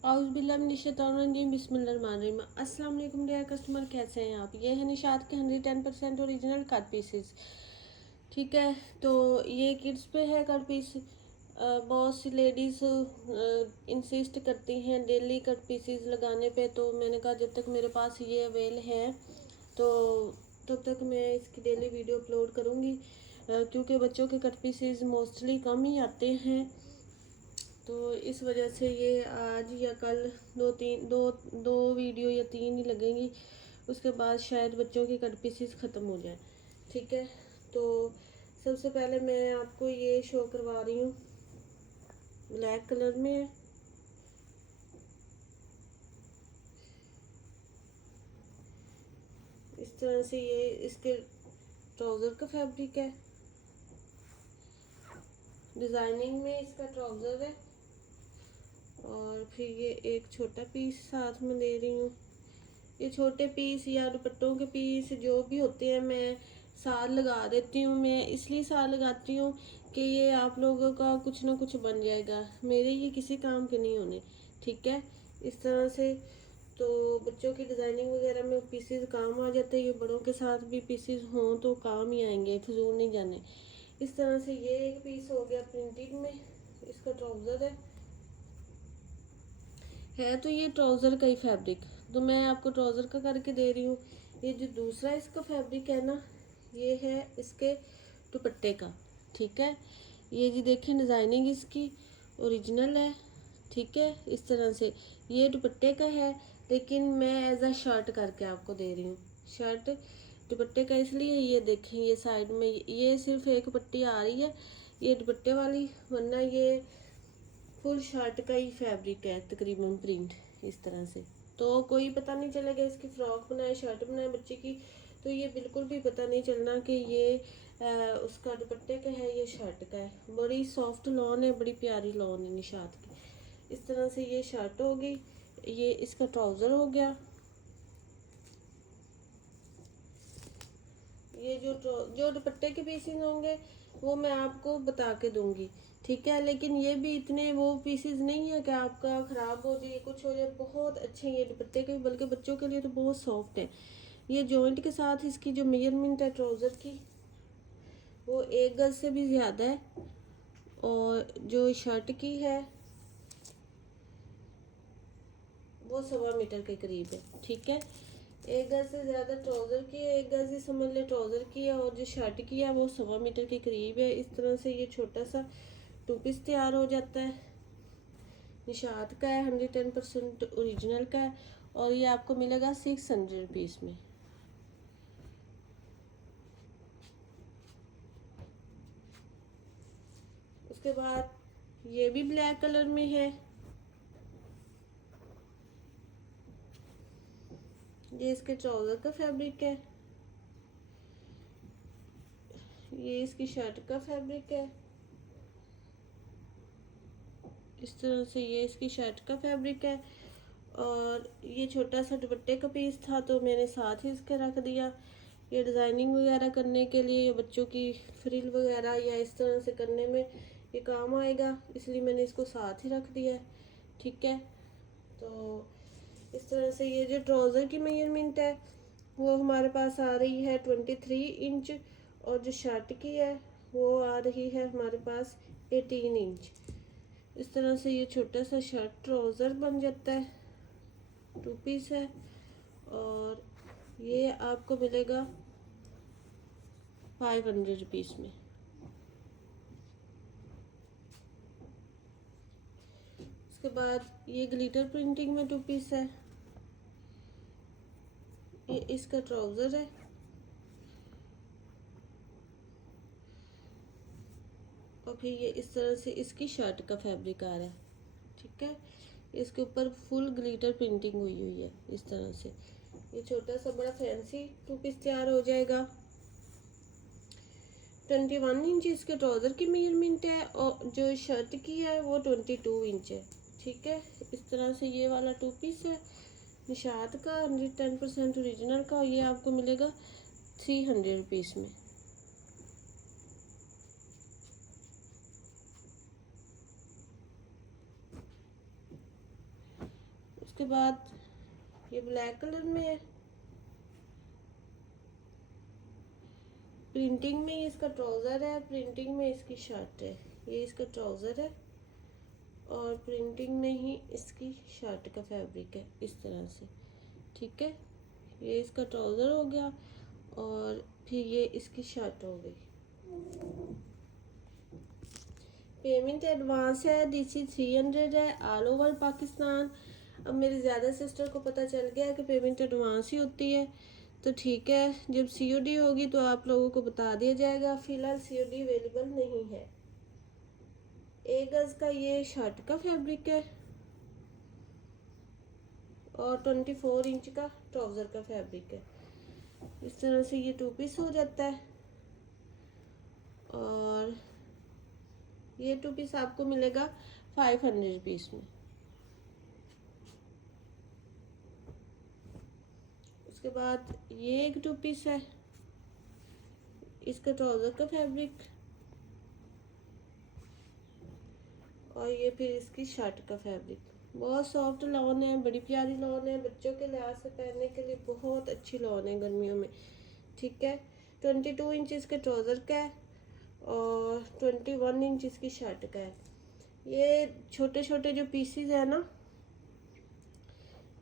औज़ुबिल्लाहिमिनश्शैतानिर्रजीम बिस्मिल्लाहिर्रहमानिर्रहीम। अस्सलाम वालेकुम डियर कस्टमर, कैसे हैं आप? ये है निशात के 110% ओरिजिनल कट पीसेस। ठीक है, तो ये किड्स पे है कट पीस। बहुत सी लेडीज़ इंसिस्ट करती हैं डेली कट पीसेस लगाने पे, तो मैंने कहा जब तक मेरे पास ये अवेल है तो तब तक मैं इसकी डेली वीडियो अपलोड करूँगी, क्योंकि बच्चों के कट पीसेस मोस्टली कम ही आते हैं। तो इस वजह से ये आज या कल दो वीडियो या तीन ही लगेंगी। उसके बाद शायद बच्चों के कट पीसेस ख़त्म हो जाए। ठीक है, तो सबसे पहले मैं आपको ये शो करवा रही हूँ, ब्लैक कलर में है। इस तरह से ये इसके ट्राउज़र का फैब्रिक है, डिज़ाइनिंग में इसका ट्राउज़र है। और फिर ये एक छोटा पीस साथ में ले रही हूँ। ये छोटे पीस या दुपट्टों के पीस जो भी होते हैं मैं साथ लगा देती हूँ। मैं इसलिए साथ लगाती हूँ कि ये आप लोगों का कुछ ना कुछ बन जाएगा, मेरे ये किसी काम के नहीं होने। ठीक है, इस तरह से तो बच्चों की डिज़ाइनिंग वगैरह में पीसेस काम आ जाते हैं। ये बड़ों के साथ भी पीसेस हों तो काम ही आएंगे, फजूल नहीं जाने। इस तरह से ये एक पीस हो गया प्रिंटेड में, इसका ट्राउज़र है तो ये ट्राउज़र का ही फैब्रिक, तो मैं आपको ट्राउज़र का करके दे रही हूँ। ये जो दूसरा इसका फैब्रिक है ना, ये है इसके दुपट्टे का। ठीक है, ये जी देखें डिज़ाइनिंग इसकी ओरिजिनल है। ठीक है, इस तरह से ये दुपट्टे का है, लेकिन मैं एज अ शर्ट करके आपको दे रही हूँ। शर्ट दुपट्टे का इसलिए, ये देखें ये साइड में ये सिर्फ एक पट्टी आ रही है ये दुपट्टे वाली, वरना ये फुल शर्ट का ही फैब्रिक है तकरीबन प्रिंट इस तरह से। तो कोई पता नहीं चलेगा इसकी फ्रॉक बनाए शर्ट बनाए बच्चे की, तो ये बिल्कुल भी पता नहीं चलना कि ये उसका दुपट्टे का है ये शर्ट का है। बड़ी सॉफ्ट लॉन है, बड़ी प्यारी लॉन है निशात की। इस तरह से ये शर्ट हो गई, ये इसका ट्राउज़र हो गया। ये जो दुपट्टे के पीसेस होंगे वो मैं आपको बता के दूंगी। ठीक है, लेकिन ये भी इतने वो पीसेस नहीं है कि आपका ख़राब हो जाए कुछ हो जाए। बहुत अच्छे हैं ये दुपट्टे के, बल्कि बच्चों के लिए तो बहुत सॉफ्ट है। ये जॉइंट के साथ इसकी जो मेजरमेंट है ट्राउज़र की वो 1 गज से भी ज़्यादा है, और जो शर्ट की है वो 1.25 मीटर के करीब है। ठीक है, 1 गज से ज़्यादा ट्राउज़र की है, 1 गज ही समझ ले ट्राउज़र की है, और जो शर्ट की है वो 1.25 मीटर के करीब है। इस तरह से ये छोटा सा टू पीस तैयार हो जाता है। निशात का है, 110% ओरिजिनल का है, और ये आपको मिलेगा 600 रुपीज़ में। उसके बाद ये भी ब्लैक कलर में है, ये इसके ट्राउज़र का फैब्रिक है, ये इसकी शर्ट का फैब्रिक है। इस तरह से ये इसकी शर्ट का फैब्रिक है, और ये छोटा सा दुपट्टे का पीस था तो मैंने साथ ही इसके रख दिया। ये डिज़ाइनिंग वगैरह करने के लिए, ये बच्चों की फ्रिल वगैरह या इस तरह से करने में ये काम आएगा, इसलिए मैंने इसको साथ ही रख दिया है। ठीक है, तो इस तरह से ये जो ट्राउज़र की मेजरमेंट है वो हमारे पास आ रही है 23 इंच, और जो शर्ट की है वो आ रही है हमारे पास 18 इंच। इस तरह से ये छोटा सा शर्ट ट्राउज़र बन जाता है, टू पीस है, और ये आपको मिलेगा 500 रुपीज़ में। उसके बाद ये ग्लिटर प्रिंटिंग में टू पीस है, ये इसका ट्राउज़र है, और फिर ये इस तरह से इसकी शर्ट का फैब्रिक आ रहा है। ठीक है, इसके ऊपर फुल ग्लिटर प्रिंटिंग हुई हुई है इस तरह से। ये छोटा सा बड़ा फैंसी टू पीस तैयार हो जाएगा। 21 इंच इसके ट्राउज़र की मेजरमेंट है, और जो शर्ट की है वो 22 इंच है। ठीक है, इस तरह से ये वाला टू पीस है निशात का 110% ओरिजिनल का, ये आपको मिलेगा 300 रुपीज़ में। उसके बाद ये ब्लैक कलर में है, प्रिंटिंग में इसका ट्राउज़र है, प्रिंटिंग में इसकी शर्ट है। ये इसका ट्राउज़र है और प्रिंटिंग में ही इसकी शर्ट का फैब्रिक है इस तरह से, ठीक है। ये इसका ट्राउज़र हो गया और फिर ये इसकी शर्ट हो गई। पेमेंट एडवांस है, DC 300 है, ऑल ओवर पाकिस्तान। अब मेरी ज़्यादा सिस्टर को पता चल गया कि पेमेंट एडवांस ही होती है, तो ठीक है, जब COD होगी तो आप लोगों को बता दिया जाएगा। फ़िलहाल COD अवेलेबल नहीं है। 1 गज़ का ये शर्ट का फैब्रिक है और 24 इंच का ट्राउज़र का फैब्रिक है। इस तरह से ये 2 पीस हो जाता है और ये 2 पीस आपको मिलेगा 500 रुपीज़ में। उसके बाद ये एक 2 पीस है, इसका ट्राउज़र का फैब्रिक और ये फिर इसकी शर्ट का फैब्रिक। बहुत सॉफ्ट लॉन है, बड़ी प्यारी लॉन है, बच्चों के लिहाज से पहनने के लिए बहुत अच्छी लॉन है गर्मियों में, ठीक है। 22 इंच इसके ट्राउज़र का है और 21 इंच इसकी शर्ट का है। ये छोटे छोटे जो पीसीज है ना,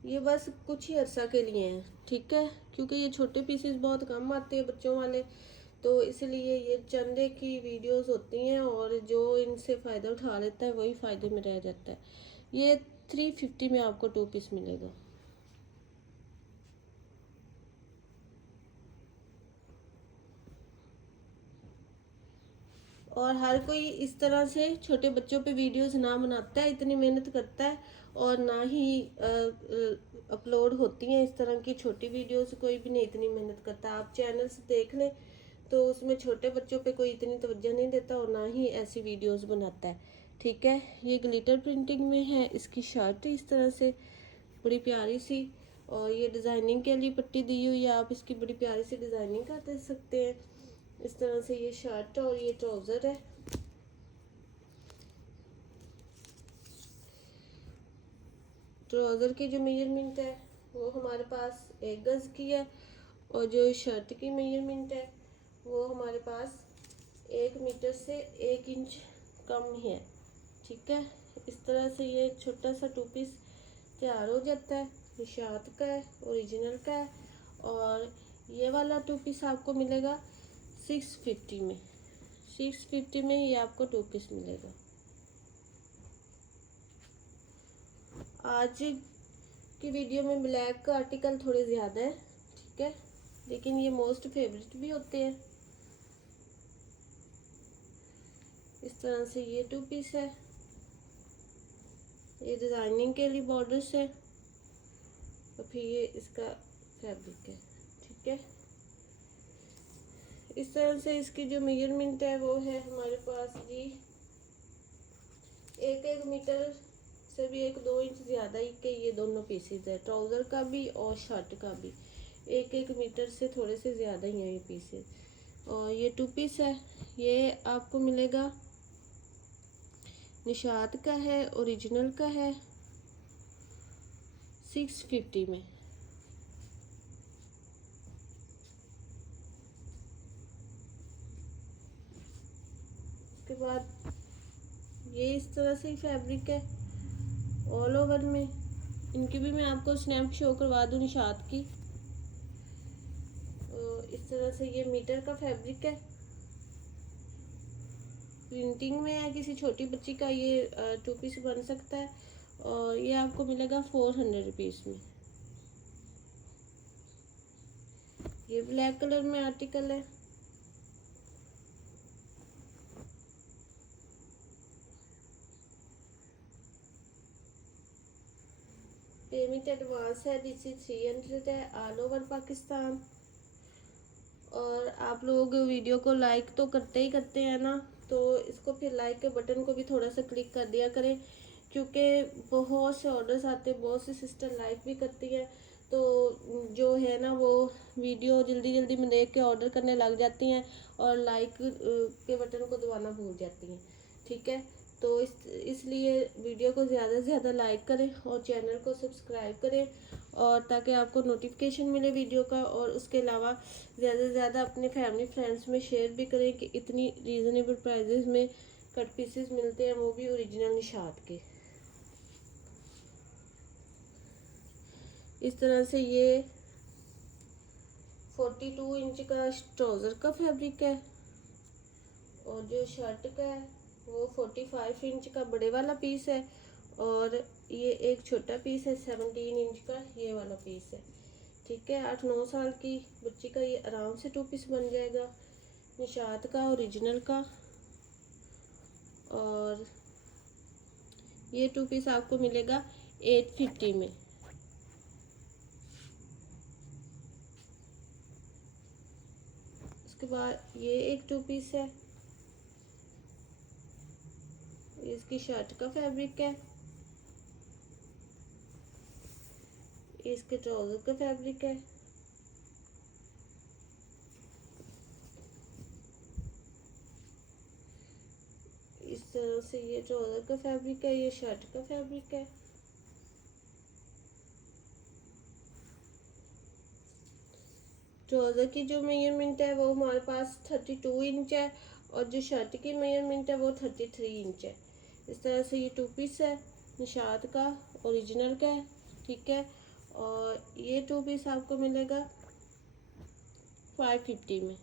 ये बस कुछ ही अर्सा के लिए हैं, ठीक है, क्योंकि ये छोटे पीसेस बहुत कम आते हैं बच्चों वाले, तो इसलिए ये चंदे की वीडियोस होती हैं और जो इनसे फ़ायदा उठा लेता है वही फ़ायदे में रह जाता है। ये 350 में आपको 2 पीस मिलेगा। और हर कोई इस तरह से छोटे बच्चों पे वीडियोस ना बनाता है, इतनी मेहनत करता है और ना ही अपलोड होती हैं इस तरह की छोटी वीडियोस, कोई भी नहीं इतनी मेहनत करता। आप चैनल्स देख लें तो उसमें छोटे बच्चों पे कोई इतनी तवज्जो नहीं देता और ना ही ऐसी वीडियोस बनाता है, ठीक है। ये ग्लिटर प्रिंटिंग में है, इसकी शर्ट इस तरह से बड़ी प्यारी सी, और ये डिज़ाइनिंग के लिए पट्टी दी हुई है, आप इसकी बड़ी प्यारी सी डिज़ाइनिंग कर दे सकते हैं इस तरह से। ये शर्ट और ये ट्राउज़र है। ट्राउज़र की जो मेजरमेंट है वो हमारे पास 1 गज़ की है और जो शर्ट की मेजरमेंट है वो हमारे पास 1 मीटर से 1 इंच कम ही है, ठीक है। इस तरह से ये छोटा सा 2 पीस तैयार हो जाता है। निशात का है, ओरिजिनल का है और ये वाला 2 पीस आपको मिलेगा 650 में। 650 में ये आपको 2 पीस मिलेगा। आज की वीडियो में ब्लैक का आर्टिकल थोड़े ज़्यादा है, ठीक है, लेकिन ये मोस्ट फेवरेट भी होते हैं। इस तरह से ये 2 पीस है, ये डिज़ाइनिंग के लिए बॉर्डर्स है और फिर ये इसका फैब्रिक है, ठीक है। इस तरह से इसकी जो मेजरमेंट है वो है हमारे पास जी 1 मीटर से भी 1-2 इंच ज़्यादा ही के ये दोनों पीसेस है, ट्राउज़र का भी और शर्ट का भी 1 मीटर से थोड़े से ज़्यादा ही है ये पीसेस। और ये 2 पीस है, ये आपको मिलेगा, निशात का है, ओरिजिनल का है, 650 में। उसके बाद ये इस तरह से ही फैब्रिक है ऑल ओवर में। इनकी भी मैं आपको स्नैप शो करवा दूँ निशात की। इस तरह से ये मीटर का फैब्रिक है, प्रिंटिंग में है, किसी छोटी बच्ची का ये 2 पीस बन सकता है और ये आपको मिलेगा 400 रुपीज़ में। ये ब्लैक कलर में आर्टिकल है, पेमेंट एडवांस है, DC 300 है, ऑल ओवर पाकिस्तान। और आप लोग वीडियो को लाइक तो करते ही करते हैं ना, तो इसको फिर लाइक के बटन को भी थोड़ा सा क्लिक कर दिया करें, क्योंकि बहुत से ऑर्डर्स आते हैं, बहुत सी सिस्टर लाइक भी करती है, तो जो है ना वो वीडियो जल्दी जल्दी में देख के ऑर्डर करने लग जाती हैं और लाइक के बटन को दबाना भूल जाती हैं, ठीक है। तो इसलिए वीडियो को ज़्यादा से ज़्यादा लाइक करें और चैनल को सब्सक्राइब करें, और ताकि आपको नोटिफिकेशन मिले वीडियो का। और उसके अलावा ज़्यादा से ज़्यादा अपने फैमिली फ्रेंड्स में शेयर भी करें कि इतनी रीज़नेबल प्राइजेस में कट पीसेस मिलते हैं, वो भी ओरिजिनल निशात के। इस तरह से ये 42 इंच का ट्राउज़र का फैब्रिक है, और जो शर्ट का है वो 45 इंच का बड़े वाला पीस है, और ये एक छोटा पीस है 17 इंच का, ये वाला पीस है। ठीक है, 8-9 साल की बच्ची का ये आराम से 2 पीस बन जाएगा, निशात का ओरिजिनल का। और ये 2 पीस आपको मिलेगा 850 में। उसके बाद ये एक 2 पीस है, इसकी शर्ट का फैब्रिक है, इसके ट्राउज़र का फैब्रिक है। इस तरह से ये ट्राउज़र का फैब्रिक है, ये शर्ट का फैब्रिक है। ट्राउज़र की जो मेजरमेंट है वो हमारे पास 32 इंच है, और जो शर्ट की मेजरमेंट है वो 33 इंच है। इस तरह से ये 2 पीस है, निशात का ओरिजिनल का है। ठीक है, और ये 2 पीस आपको मिलेगा 550 में।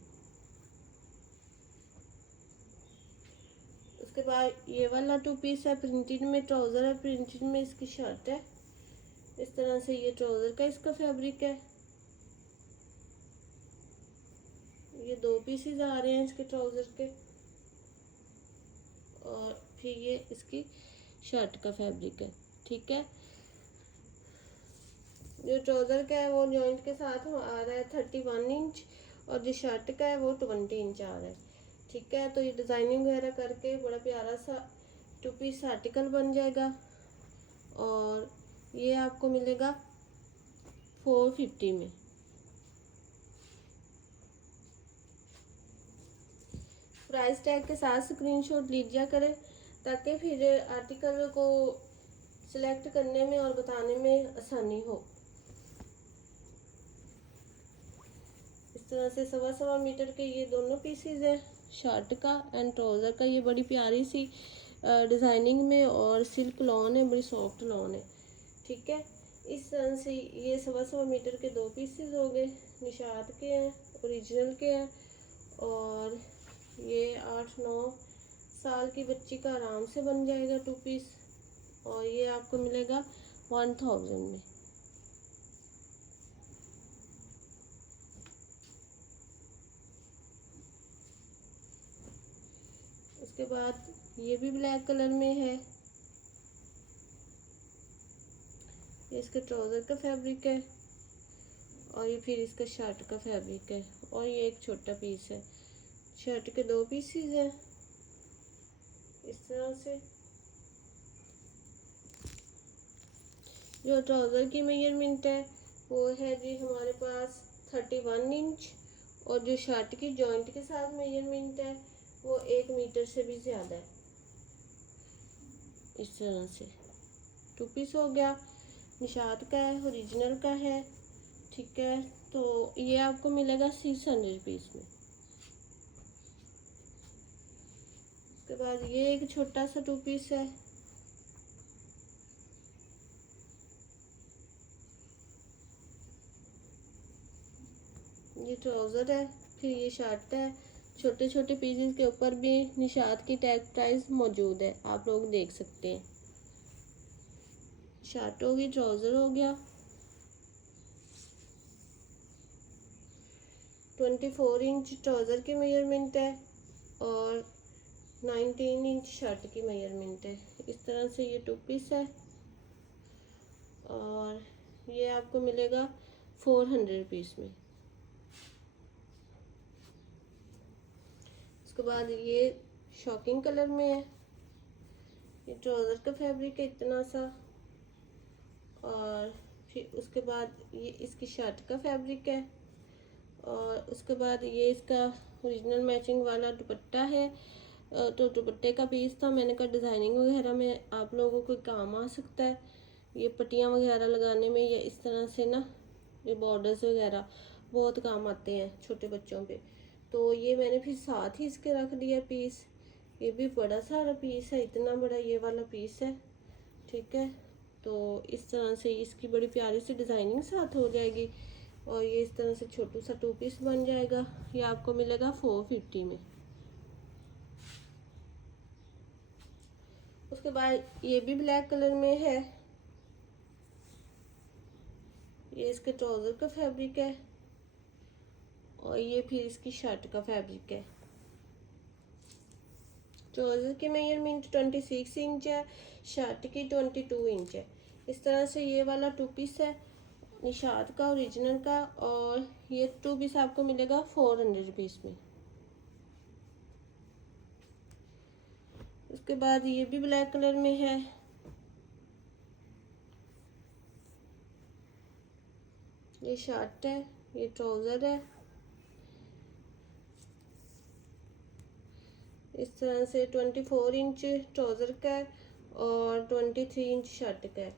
उसके बाद ये वाला 2 पीस है, प्रिंटेड में ट्राउज़र है, प्रिंटेड में इसकी शर्ट है। इस तरह से ये ट्राउज़र का इसका फैब्रिक है। ये 2 पीसेस आ रहे हैं इसके ट्राउज़र के, और फिर ये इसकी शर्ट का फैब्रिक है। ठीक है, जो ट्राउज़र का है वो जॉइंट के साथ आ रहा है 31 इंच, और जो शर्ट का है वो 20 इंच आ रहा है। ठीक है, तो ये डिज़ाइनिंग वगैरह करके बड़ा प्यारा सा 2 पीस आर्टिकल बन जाएगा, और ये आपको मिलेगा 450 में। प्राइस टैग के साथ स्क्रीनशॉट लीजिए करें, ताकि फिर आर्टिकल को सिलेक्ट करने में और बताने में आसानी हो। इस तरह से 1.25 मीटर के ये दोनों पीसीज हैं, शर्ट का एंड ट्राउज़र का। ये बड़ी प्यारी सी डिज़ाइनिंग में, और सिल्क लॉन है, बड़ी सॉफ्ट लॉन है। ठीक है, इस तरह से ये 1.25 मीटर के 2 पीसेस हो गए, निशात के हैं, ओरिजिनल के हैं। और ये 8-9 साल की बच्ची का आराम से बन जाएगा 2 पीस, और ये आपको मिलेगा 1000 में। उसके बाद ये भी ब्लैक कलर में है, ये इसके ट्राउज़र का फैब्रिक है, और ये फिर इसका शर्ट का फैब्रिक है, और ये एक छोटा पीस है। शर्ट के 2 पीसेस हैं इस तरह से। जो ट्राउज़र की मेजरमेंट है वो है जी हमारे पास 31 इंच, और जो शर्ट की जॉइंट के साथ मेजरमेंट है वो 1 मीटर से भी ज़्यादा है। इस तरह से 2 पीस हो गया, निशात का है, ओरिजिनल का है। ठीक है, तो ये आपको मिलेगा 600 पीस में। उसके बाद ये एक छोटा सा 2 पीस है, ये ट्राउज़र है, फिर ये शर्ट है। छोटे छोटे पीसेस के ऊपर भी निशात की टैग प्राइस मौजूद है, आप लोग देख सकते हैं। शर्ट होगी, ट्राउज़र हो गया। 24 इंच ट्राउज़र की मेजरमेंट है, और 19 इंच शर्ट की मेजरमेंट है। इस तरह से ये 2 पीस है, और ये आपको मिलेगा 400 पीस में। उसके बाद ये शॉकिंग कलर में है, ये ट्राउज़र का फैब्रिक है इतना सा, और फिर उसके बाद ये इसकी शर्ट का फैब्रिक है, और उसके बाद ये इसका ओरिजिनल मैचिंग वाला दुपट्टा है। तो दुपट्टे का पीस था, मैंने कहा डिज़ाइनिंग वगैरह में आप लोगों को काम आ सकता है, ये पट्टियाँ वगैरह लगाने में, या इस तरह से ना ये बॉर्डर्स वगैरह बहुत काम आते हैं छोटे बच्चों पे। तो ये मैंने फिर साथ ही इसके रख दिया पीस। ये भी बड़ा सारा पीस है, इतना बड़ा ये वाला पीस है, ठीक है। तो इस तरह से इसकी बड़ी प्यारी सी डिज़ाइनिंग साथ हो जाएगी, और ये इस तरह से छोटू सा 2 पीस बन जाएगा। ये आपको मिलेगा 450 में। उसके बाद ये भी ब्लैक कलर में है, ये इसके ट्राउज़र का फैब्रिक है, और ये फिर इसकी शर्ट का फैब्रिक है। ट्राउज़र की मेजरमेंट 26 इंच है, शर्ट की 22 इंच है। इस तरह से ये वाला 2 पीस है निशात का ओरिजिनल का, और ये 2 पीस आपको मिलेगा 400 रुपीज़ में। उसके बाद ये भी ब्लैक कलर में है, ये शर्ट है, ये ट्राउज़र है। इस तरह से 24 इंच ट्राउज़र का है और 23 इंच शर्ट का है।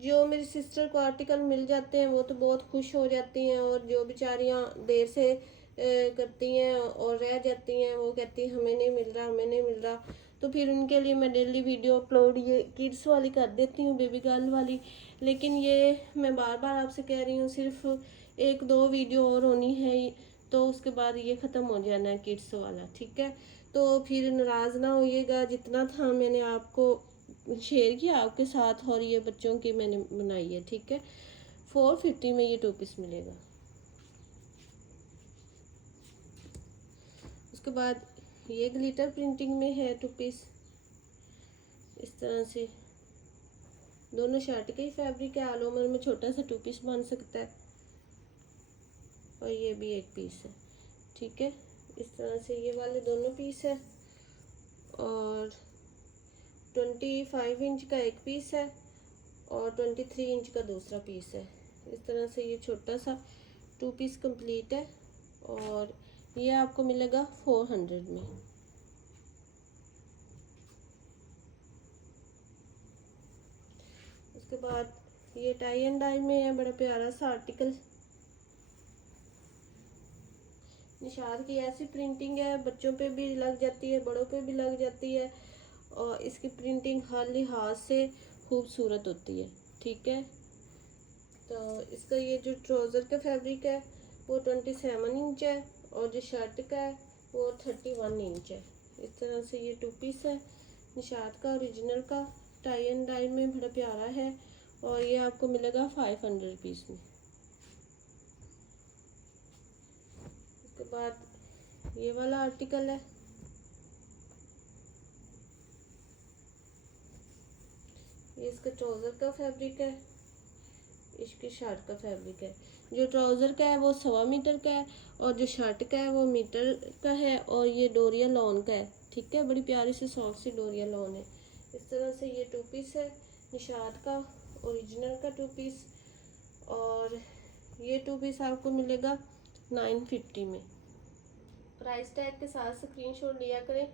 जो मेरी सिस्टर को आर्टिकल मिल जाते हैं वो तो बहुत खुश हो जाती हैं, और जो बेचारियाँ देर से करती हैं और रह जाती हैं, वो कहती हैं हमें नहीं मिल रहा, हमें नहीं मिल रहा। तो फिर उनके लिए मैं डेली वीडियो अपलोड ये किड्स वाली कर देती हूँ, बेबी गर्ल वाली। लेकिन ये मैं बार बार आपसे कह रही हूँ, सिर्फ 1-2 वीडियो और होनी है, तो उसके बाद ये ख़त्म हो जाना है किड्स वाला, ठीक है। तो फिर नाराज़ ना होइएगा, जितना था मैंने आपको शेयर किया आपके साथ, और ये बच्चों की मैंने बनाई है, ठीक है। 450 में ये 2 पीस मिलेगा। उसके बाद ये ग्लिटर प्रिंटिंग में है 2 पीस, इस तरह से दोनों शर्ट के ही फैब्रिक है, ऑल ओवर में छोटा सा 2 पीस बन सकता है, और ये भी 1 पीस है, ठीक है। इस तरह से ये वाले दोनों पीस है, और 25 इंच का 1 पीस है, और 23 इंच का दूसरा पीस है। इस तरह से ये छोटा सा 2 पीस कंप्लीट है, और ये आपको मिलेगा 400 में। उसके बाद ये टाई एंड डाई में है, बड़ा प्यारा सा आर्टिकल। निशात की ऐसी प्रिंटिंग है, बच्चों पे भी लग जाती है, बड़ों पे भी लग जाती है, और इसकी प्रिंटिंग हर लिहाज से खूबसूरत होती है, ठीक है। तो इसका ये जो ट्राउज़र का फैब्रिक है वो 27 इंच है, और जो शर्ट का है वो 31 इंच है। इस तरह से ये 2 पीस है निशात का ओरिजिनल का, टाई एंड डाई में, बड़ा प्यारा है, और ये आपको मिलेगा 500 रुपीज़ में। उसके बाद ये वाला आर्टिकल है, ये इसका ट्राउज़र का फैब्रिक है, इसकी शर्ट का फैब्रिक है। जो ट्राउज़र का है वो 1.25 मीटर का है, और जो शर्ट का है वो मीटर का है, और ये डोरिया लॉन का है, ठीक है। बड़ी प्यारी सी सॉफ्ट सी डोरिया लॉन है। इस तरह से ये 2 पीस है निशात का ओरिजिनल का 2 पीस, और ये 2 पीस आपको मिलेगा 950 में। प्राइस टैग के साथ स्क्रीनशॉट लिया करें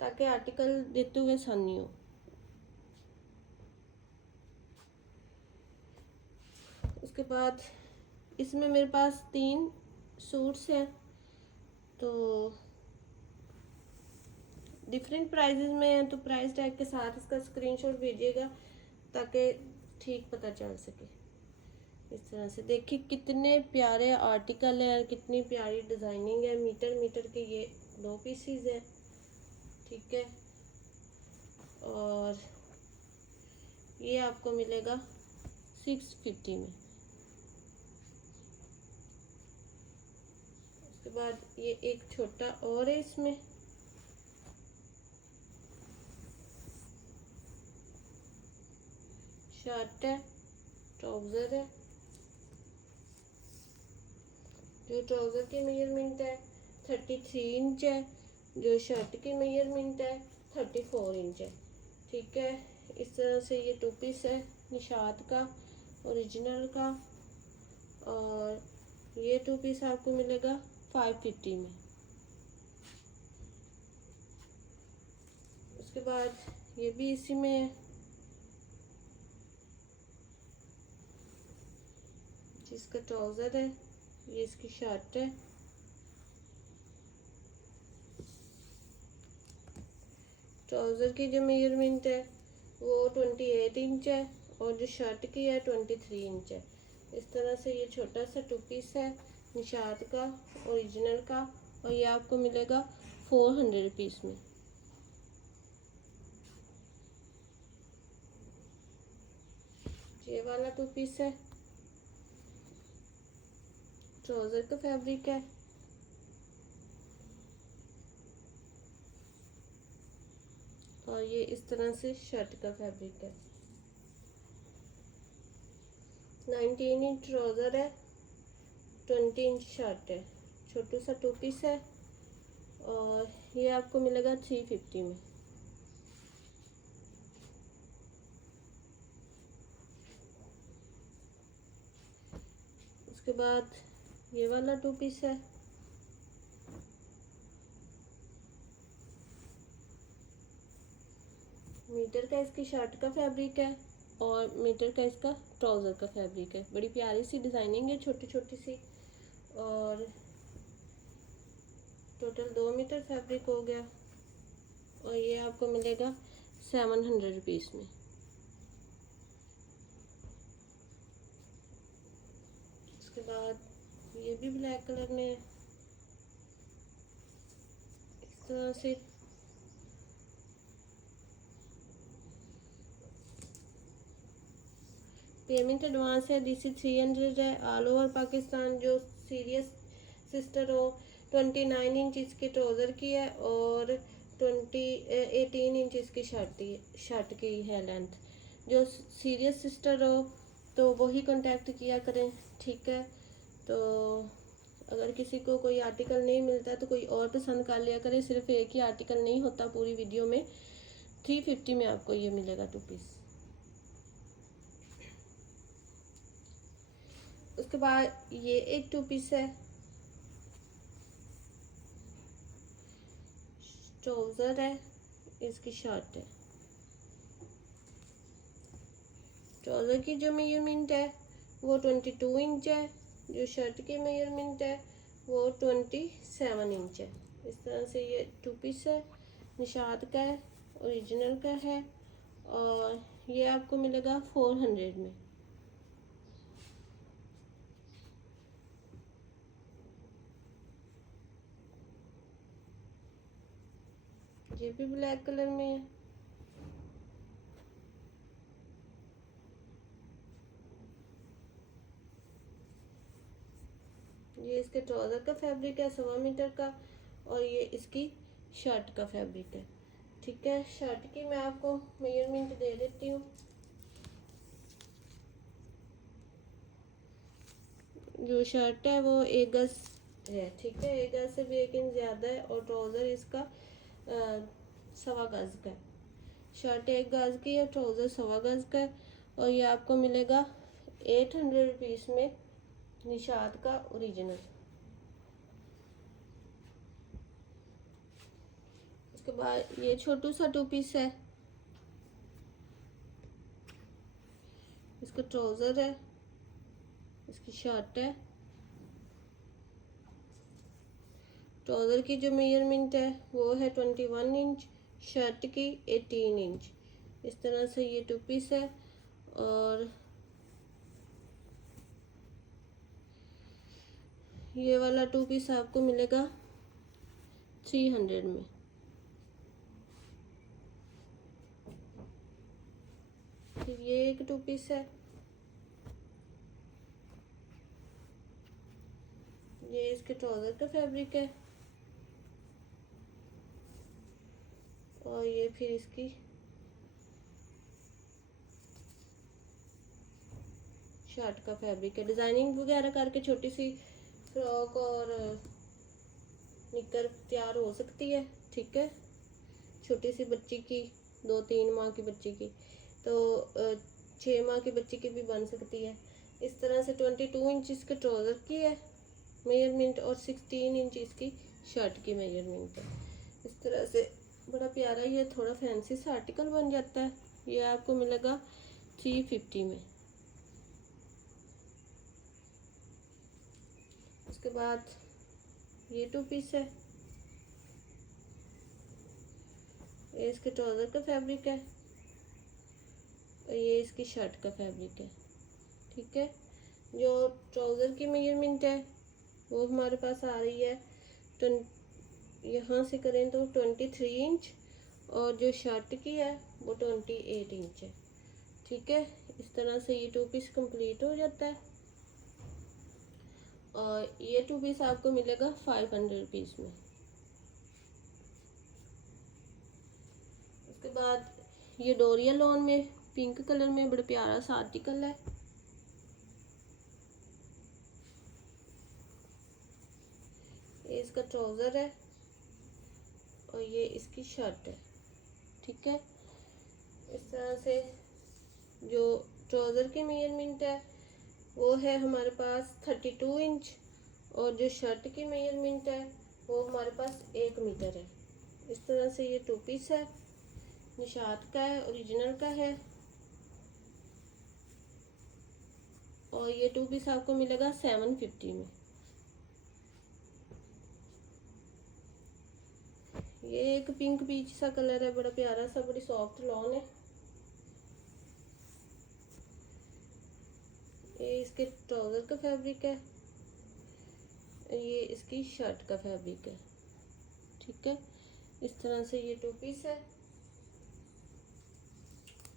ताकि आर्टिकल देते हुए आसानी हो। उसके बाद इसमें मेरे पास 3 सूट्स हैं, तो डिफरेंट प्राइजेज में है, तो प्राइस टैग के साथ इसका स्क्रीनशॉट भेजिएगा ताकि ठीक पता चल सके। इस तरह से देखिए कितने प्यारे आर्टिकल है और कितनी प्यारी डिज़ाइनिंग है। मीटर मीटर के ये 2 पीसीज है, ठीक है। और ये आपको मिलेगा 650 में। उसके बाद ये एक छोटा और है, इसमें शर्ट है, ट्राउज़र है। जो ट्राउज़र की मेजरमेंट है 33 इंच है, जो शर्ट की मेजरमेंट है 34 इंच है, ठीक है। इस तरह से ये 2 पीस है निशात का ओरिजिनल का, और ये 2 पीस आपको मिलेगा 550 में। उसके बाद ये भी इसी में है, जिसका ट्राउज़र है, ये इसकी शर्ट है। ट्राउज़र की जो मेजरमेंट है वो 28 इंच है और जो शर्ट की है 23 इंच है। इस तरह से ये छोटा सा 2 पीस है निशात का, ओरिजिनल का, और ये आपको मिलेगा 400 रुपीज़ में। ये वाला 2 पीस है, ट्राउज़र का फैब्रिक है, और ये इस तरह से शर्ट का फैब्रिक है। 19 इंच ट्राउज़र है, 20 इंच शर्ट है, छोटू सा 2 पीस है, और ये आपको मिलेगा 350 में। उसके बाद ये वाला 2 पीस है, मीटर का इसकी शर्ट का फैब्रिक है और मीटर का इसका ट्राउज़र का फैब्रिक है। बड़ी प्यारी सी डिज़ाइनिंग है, छोटी छोटी सी, और टोटल 2 मीटर फैब्रिक हो गया, और ये आपको मिलेगा 700 रुपीज़ में। उसके बाद ये भी ब्लैक कलर में है, इस तरह से। पेमेंट एडवांस है, DC 300 है, ऑल ओवर पाकिस्तान। जो सीरियस सिस्टर हो, 29 इंच इसके ट्राउज़र की है और 18 इंच इसकी शर्ट की है लेंथ। जो सीरियस सिस्टर हो तो वही कांटेक्ट किया करें, ठीक है। तो अगर किसी को कोई आर्टिकल नहीं मिलता तो कोई और पसंद कर लिया करें, सिर्फ एक ही आर्टिकल नहीं होता पूरी वीडियो में। 350 में आपको ये मिलेगा 2 पीस। उसके बाद ये एक 2 पीस है, ट्राउज़र है, इसकी शर्ट है। ट्राउज़र की जो मेजरमेंट है वो 22 इंच है, जो शर्ट की मेजरमेंट है वो 27 इंच है। इस तरह से ये 2 पीस है, निशात का है, ओरिजिनल का है, और ये आपको मिलेगा 400 में। ये भी ब्लैक कलर में है, ये इसके ट्राउज़र का फैब्रिक है 1.25 मीटर का, और ये इसकी शर्ट का फैब्रिक है, ठीक है। शर्ट की मैं आपको मेजरमेंट दे देती हूँ। जो शर्ट है वो 1 गज है, ठीक है, 1 गज से भी 1 इंच ज़्यादा है, और ट्राउज़र इसका 1.25 गज का है। शर्ट 1 गज की है, ट्राउज़र 1.25 गज का है, और ये आपको मिलेगा 800 रुपीज़ में, निशात का ओरिजिनल। उसके बाद ये छोटू सा 2 पीस है, इसका ट्राउज़र है, इसकी शर्ट है। ट्राउज़र की जो मेजरमेंट है वो है 21 इंच, शर्ट की 18 इंच। इस तरह से ये 2 पीस है, और ये वाला 2 पीस आपको मिलेगा 300 में। फिर ये एक 2 पीस है, ये इसके ट्राउज़र का फैब्रिक है, और ये फिर इसकी शर्ट का फैब्रिक है। डिज़ाइनिंग वगैरह करके छोटी सी फ्रॉक और निकर तैयार हो सकती है, ठीक है। छोटी सी बच्ची की, 2-3 माह की बच्ची की, तो 6 माह की बच्ची की भी बन सकती है। इस तरह से 22 इंच इसके ट्राउज़र की है मेजरमेंट, और 16 इंच इसकी शर्ट की मेजरमेंट है। इस तरह से बड़ा प्यारा ये थोड़ा फैंसी सा आर्टिकल बन जाता है। ये आपको मिलेगा 350 में। उसके बाद ये 2 पीस है, ये इसके ट्राउज़र का फैब्रिक है और ये इसकी शर्ट का फैब्रिक है। ठीक है, जो ट्राउज़र की मेजरमेंट है वो हमारे पास आ रही है यहाँ से करें तो 23 इंच और जो शर्ट की है वो 28 इंच है। ठीक है, इस तरह से ये 2 पीस कंप्लीट हो जाता है और ये 2 पीस आपको मिलेगा 500 रुपीज़ में। उसके बाद ये डोरिया लॉन में पिंक कलर में बड़ा प्यारा सा आर्टिकल है। ये इसका ट्राउज़र है और ये इसकी शर्ट है। ठीक है, इस तरह से जो ट्राउज़र की मेजरमेंट है वो है हमारे पास 32 इंच और जो शर्ट की मेजरमेंट है वो हमारे पास 1 मीटर है। इस तरह से ये 2 पीस है, निशात का है, ओरिजिनल का है और ये 2 पीस आपको मिलेगा 750 में। ये एक पिंक पीच सा कलर है, बड़ा प्यारा सा, बड़ी सॉफ्ट लॉन है। ये इसके ट्राउज़र का फैब्रिक है, ये इसकी शर्ट का फैब्रिक है। ठीक है, इस तरह से ये 2 पीस है।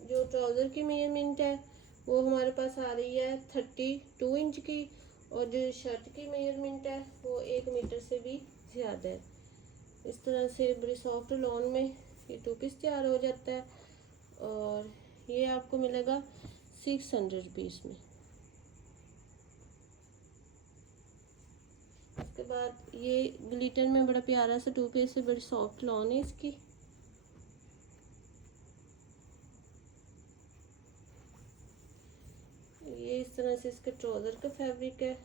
जो ट्राउज़र की मेजरमेंट है वो हमारे पास आ रही है 32 इंच की और जो शर्ट की मेजरमेंट है वो 1 मीटर से भी ज़्यादा है। इस तरह से बड़ी सॉफ्ट लॉन में ये 2 पीस तैयार हो जाता है और ये आपको मिलेगा 600 रुपीज़ में। उसके बाद ये ग्लिटर में बड़ा प्यारा सा 2 पीस है, बड़ी सॉफ्ट लॉन है इसकी। ये इस तरह से इसके ट्राउज़र का फैब्रिक है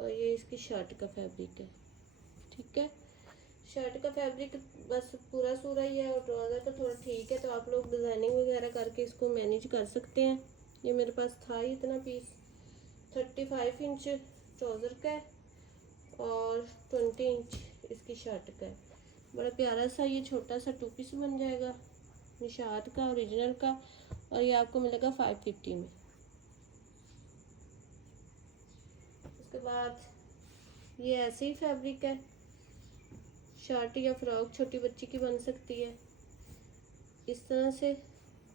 और ये इसकी शर्ट का फैब्रिक है। ठीक है, शर्ट का फैब्रिक बस पूरा सूरा ही है और ट्राउज़र का थोड़ा ठीक है, तो आप लोग डिज़ाइनिंग वगैरह करके इसको मैनेज कर सकते हैं। ये मेरे पास था ही इतना पीस। 35 इंच ट्राउज़र का है और 20 इंच इसकी शर्ट का है। बड़ा प्यारा सा ये छोटा सा 2 पीस बन जाएगा, निशात का, ओरिजिनल का, और ये आपको मिलेगा 550 में। उसके बाद ये ऐसे ही फैब्रिक है, शर्ट या फ्रॉक छोटी बच्ची की बन सकती है। इस तरह से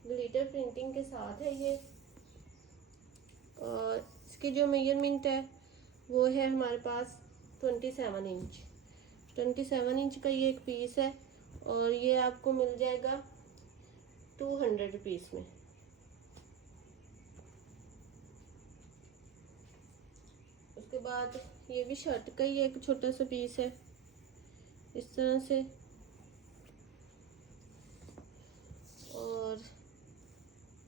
ग्लिटर प्रिंटिंग के साथ है ये और इसकी जो मेजरमेंट है वो है हमारे पास 27 इंच। 27 इंच का ये एक पीस है और ये आपको मिल जाएगा 200 रुपीज़ में। उसके बाद ये भी शर्ट का ही एक छोटा सा पीस है, इस तरह से, और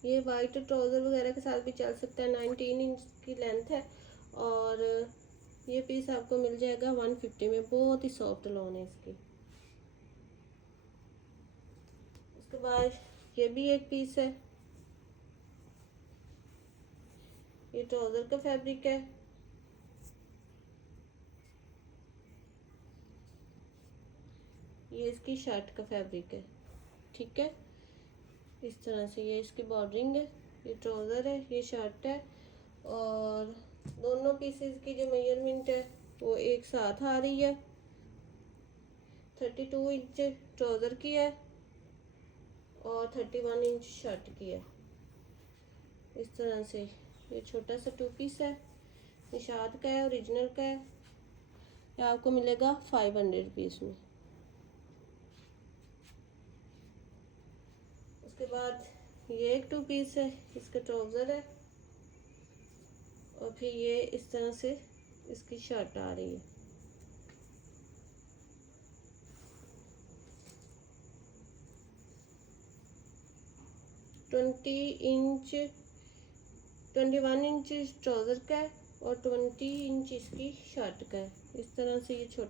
ये वाइट ट्राउज़र वगैरह के साथ भी चल सकता है। 19 इंच की लेंथ है और ये पीस आपको मिल जाएगा 150 में। बहुत ही सॉफ्ट लॉन है इसकी। उसके बाद ये भी एक पीस है, ये ट्राउज़र का फैब्रिक है, ये इसकी शर्ट का फैब्रिक है। ठीक है, इस तरह से ये इसकी बॉर्डरिंग है, ये ट्राउज़र है, ये शर्ट है और दोनों पीसेस की जो मेजरमेंट है वो एक साथ आ रही है। 32 इंच ट्राउज़र की है और 31 इंच शर्ट की है। इस तरह से ये छोटा सा 2 पीस है, निशात का है, ओरिजिनल का है। ये आपको मिलेगा 500 रुपीज़ में। उसके बाद ये एक 2 पीस है, इसका ट्राउज़र है और फिर ये इस तरह से इसकी शर्ट आ रही है। इंच 21 इंच ट्राउज़र का है और 20 इंच इसकी शर्ट का है। इस तरह से ये छोटा